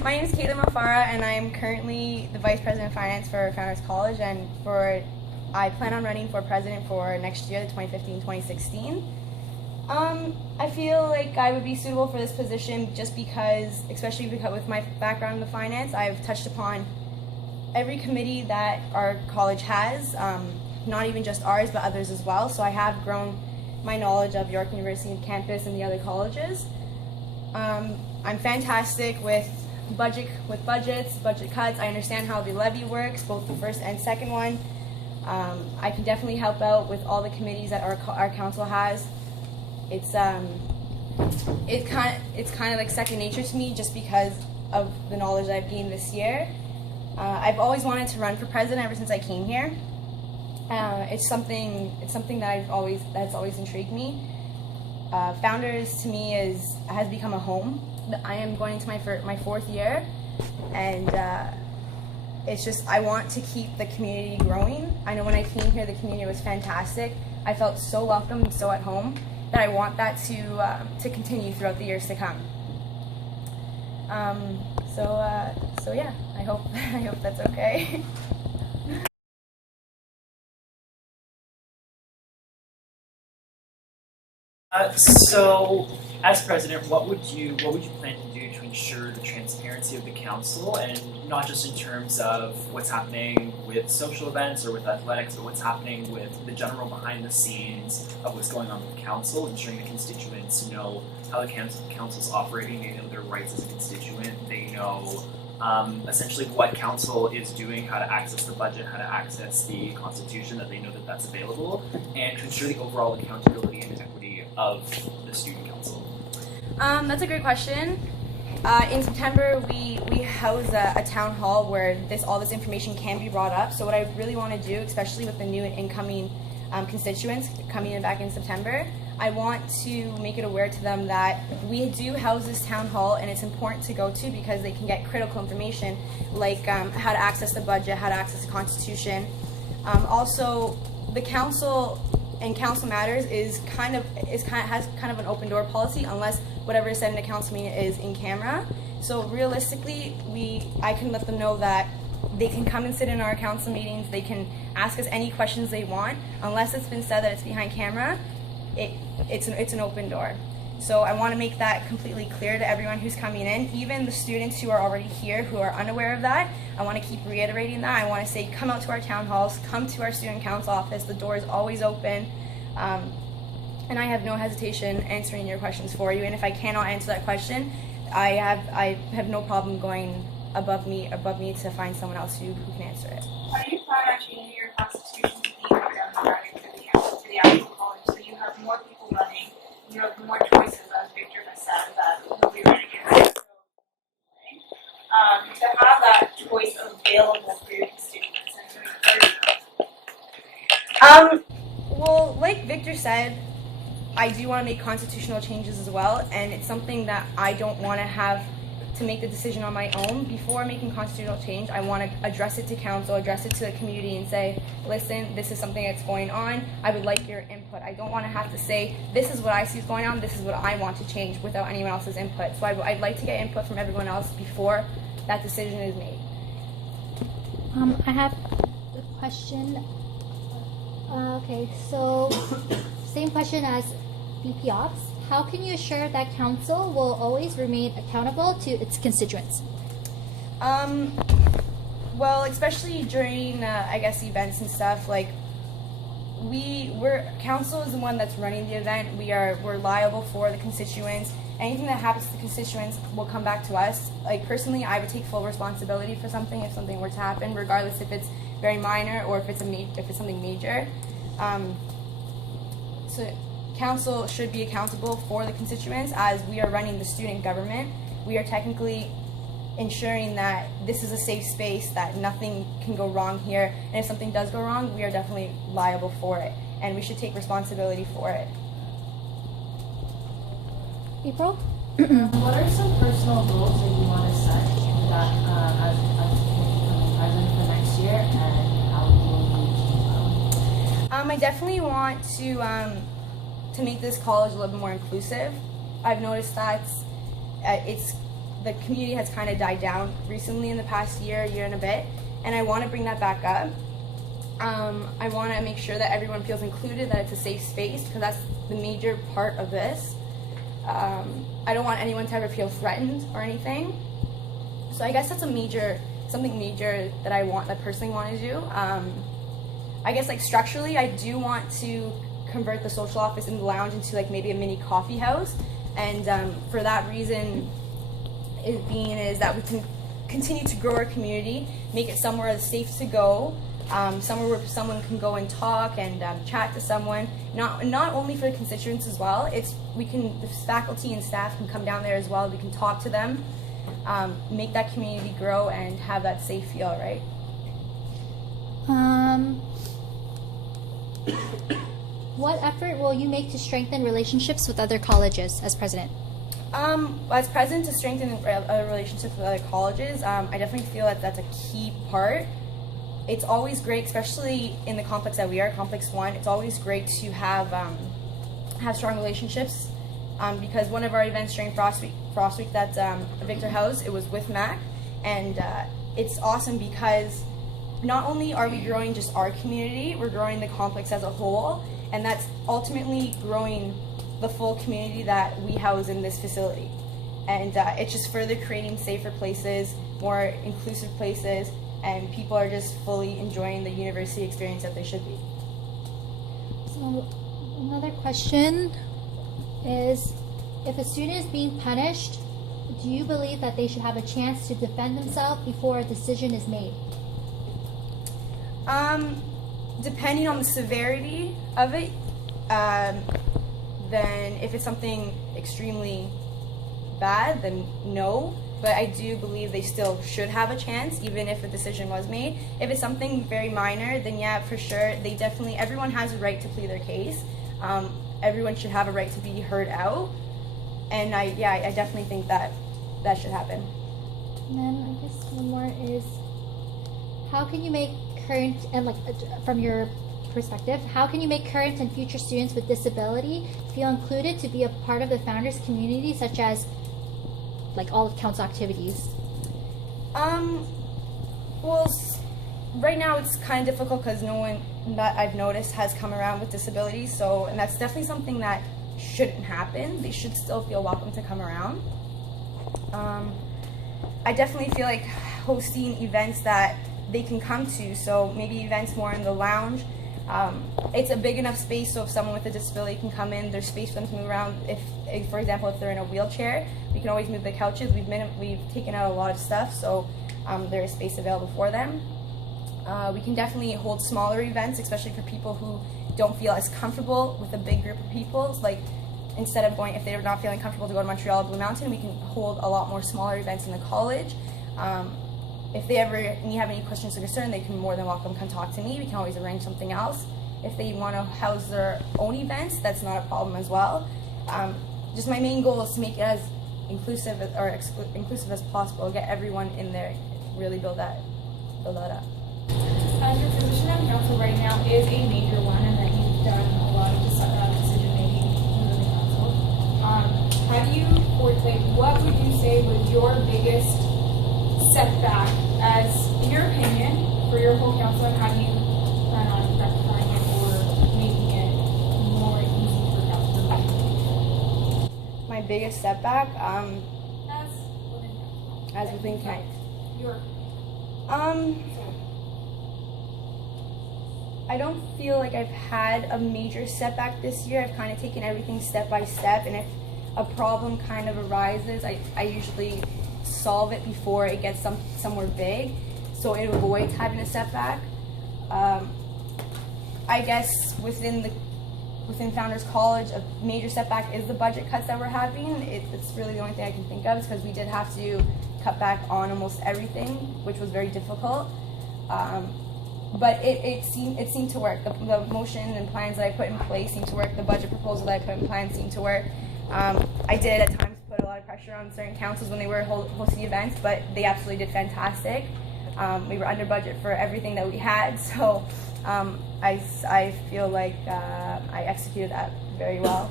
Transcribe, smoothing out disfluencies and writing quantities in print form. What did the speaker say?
My name is Caitlin Mafara, and I am currently the Vice President of Finance for Founders College, and I plan on running for president for next year, the 2015-2016. I feel like I would be suitable for this position just because, especially because with my background in the finance, I've touched upon every committee that our college has, not even just ours, but others as well. So I have grown my knowledge of York University campus and the other colleges. I'm fantastic with budgets, budget cuts. I understand how the levy works, both the first and second one. I can definitely help out with all the committees that our council has. It's kind of like second nature to me just because of the knowledge that I've gained this year. I've always wanted to run for president ever since I came here. It's something that that's always intrigued me. Founders to me has become a home. I am going into my fourth year, and it's just I want to keep the community growing. I know when I came here, the community was fantastic. I felt so welcome and so at home that I want that to continue throughout the years to come. So yeah, I hope that's okay. So, as president, what would you plan to do to ensure the transparency of the council, and not just in terms of what's happening with social events or with athletics, but what's happening with the general behind the scenes of what's going on with the council, ensuring the constituents know how the council's operating, they know their rights as a constituent, they know essentially what council is doing, how to access the budget, how to access the constitution, that they know that that's available, and to ensure the overall accountability and equity of the student council? That's a great question. In September, we house a town hall where all this information can be brought up. So what I really want to do, especially with the new and incoming constituents coming in back in September, I want to make it aware to them that we do house this town hall, and it's important to go to because they can get critical information like how to access the budget, how to access the constitution. Also, the council and council matters has kind of an open door policy unless whatever is said in a council meeting is in camera. So realistically, I can let them know that they can come and sit in our council meetings. They can ask us any questions they want. Unless it's been said that it's behind camera, it's an open door. So I want to make that completely clear to everyone who's coming in, even the students who are already here who are unaware of that. I want to keep reiterating that. I want to say, come out to our town halls, come to our student council office. The door is always open, and I have no hesitation answering your questions for you. And if I cannot answer that question, I have no problem going above me to find someone else who can answer it. How do you plan on changing your constitution to be more democratic for the actual college, so you have more people running, you have more choices, as Victor has said, that will be running against? To have that choice available for your constituents and to Well, like Victor said, I do want to make constitutional changes as well, and it's something that I don't want to have to make the decision on my own. Before making constitutional change, I want to address it to council, address it to the community, and say, listen, this is something that's going on. I would like your input. I don't want to have to say, this is what I see is going on, this is what I want to change without anyone else's input. So I'd like to get input from everyone else before that decision is made. I have a question. Okay, so same question as VP Ops. How can you assure that council will always remain accountable to its constituents? Well, especially during, I guess, events and stuff, like, council is the one that's running the event. We're liable for the constituents. Anything that happens to the constituents will come back to us. Like, personally, I would take full responsibility for something if something were to happen, regardless if it's very minor or if it's something major. So council should be accountable for the constituents, as we are running the student government. We are technically ensuring that this is a safe space, that nothing can go wrong here, and if something does go wrong, we are definitely liable for it, and we should take responsibility for it. April? What are some personal goals that you want to set that as becoming president for next year, and how will you achieve them? I definitely want to make this college a little bit more inclusive. I've noticed that the community has kind of died down recently in the past year and a bit, and I want to bring that back up. I want to make sure that everyone feels included, that it's a safe space, because that's the major part of this. I don't want anyone to ever feel threatened or anything. So I guess that's something major that I personally want to do. I guess like structurally, I do want to convert the social office and the lounge into like maybe a mini coffee house, and for that reason, is that we can continue to grow our community, make it somewhere that's safe to go, somewhere where someone can go and talk and chat to someone. Not only for the constituents as well. The faculty and staff can come down there as well. We can talk to them, make that community grow, and have that safe feel, right? What effort will you make to strengthen relationships with other colleges as president? As president, to strengthen relationships with other colleges, I definitely feel that that's a key part. It's always great, especially in the complex that we are, Complex 1, it's always great to have strong relationships, because one of our events during Frost Week that Victor housed, it was with MAC, and it's awesome because not only are we growing just our community, we're growing the complex as a whole, and that's ultimately growing the full community that we house in this facility. And it's just further creating safer places, more inclusive places, and people are just fully enjoying the university experience that they should be. So another question is, if a student is being punished, do you believe that they should have a chance to defend themselves before a decision is made? Depending on the severity of it, then if it's something extremely bad, then no. But I do believe they still should have a chance, even if a decision was made. If it's something very minor, then yeah, for sure, everyone has a right to plead their case. Everyone should have a right to be heard out. And I definitely think that should happen. And then I guess one more is, how can you make current, and from your perspective, how can you make current and future students with disability feel included to be a part of the founders community, such as all of council activities? Well, right now it's kind of difficult because no one that I've noticed has come around with disabilities, and that's definitely something that shouldn't happen. They should still feel welcome to come around. I definitely feel like hosting events that they can come to, so maybe events more in the lounge. It's a big enough space, so if someone with a disability can come in, there's space for them to move around. If for example, if they're in a wheelchair, we can always move the couches. We've taken out a lot of stuff, so there is space available for them. We can definitely hold smaller events, especially for people who don't feel as comfortable with a big group of people. Like, instead of if they're not feeling comfortable to go to Montreal or Blue Mountain, we can hold a lot more smaller events in the college. If they have any questions or concern, they can more than welcome come talk to me. We can always arrange something else. If they want to house their own events, that's not a problem as well. Just my main goal is to make it as inclusive as possible. Get everyone in there, really build that up. Your position on council right now is a major one, and that you've done a lot of decision making within the council. What would you say was your biggest setback, as in your opinion, for your whole council, and how do you plan on rectifying it or making it more easy for council? My biggest setback, As within council. as within council. Your I don't feel like I've had a major setback this year. I've kind of taken everything step by step, and if a problem kind of arises, I usually solve it before it gets somewhere big, so it avoids having a setback. I guess within Founders College, a major setback is the budget cuts that we're having. It's really the only thing I can think of, is because we did have to cut back on almost everything, which was very difficult. But it seemed to work. The motion and plans that I put in place seemed to work. The budget proposal that I put in plan seemed to work. I did at times put a lot of pressure on certain councils when they were hosting events, but they absolutely did fantastic. We were under budget for everything that we had, so I feel like I executed that very well.